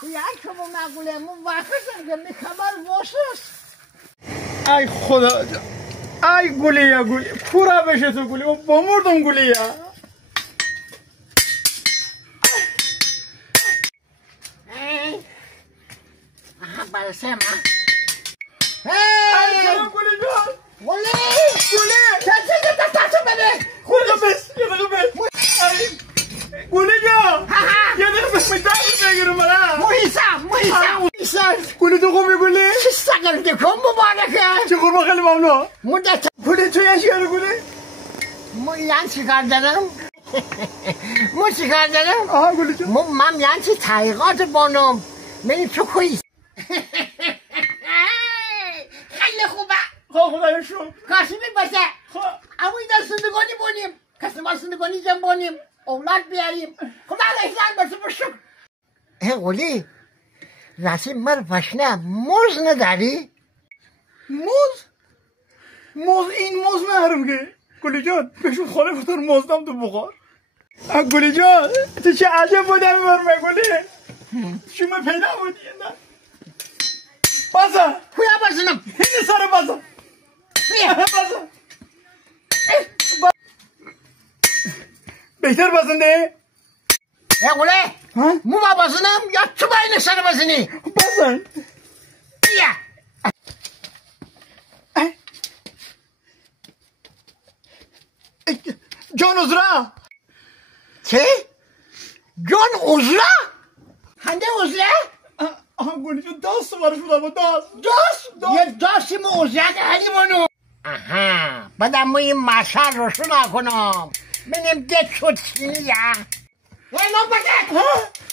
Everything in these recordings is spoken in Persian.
کویه شما مقوله من وقتم که میکمر واسوس ای خدا جان ای گلیه گلیه کورا بشه تو گلیه با مردم گلیه برسه من ای سلام گلی جان گلی چه تاتو بده خدا بس یه دقیقه بس گلی جان یه دقیقه بس میتونی بگیرم برم محیسم گلی تو خوبی گلی چه سگل دکم مبارکه چه قربان خیلی ممنون مدت گلی تو یه چیکار گلی یعنی چیکار دارم من چیکار دارم آها گلی جان من یعنی تحقیقات بانم من تو کویست خیلی خوبه خدا شو کاشمی باشه اما این در زندگانی بانیم کسی ما زندگانی جمع بانیم اولاد بیاریم خدا رحمان باشه بشک قولی راستی مر پشنه موز نداری؟ موز این موز نهرم که گلی جان بهشون خاله بطور موزدم تو بخور گلی جان تو چه عجب بودم برمه گلی شما پیدا بودی نه بازا کویا بازنم این سر بازا بازا بهتر بازنده قوله مو ما بازنم یا تو باید سر بازنی بازن بیا جان عذرا چه؟ جان عذرا؟ هنده عذرا؟ گلی جان داست بارش بودم داست؟ یه داستی مو عذرا که هنی بانو آها بدم مو این مشهر رو شنا کنم منیم دک شد سینی یا نام بگه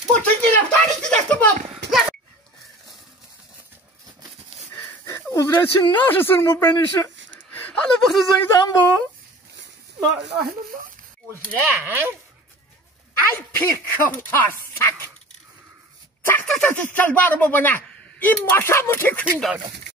با تو گرفتاری که دست باب عذرا چی ناشه سرمو بنیشه حالا وقت زنگ دم با لا اله الا الله عذرا ای پیر کفتار سک تخت سلوار بابا نه این ماشا مو تکون داره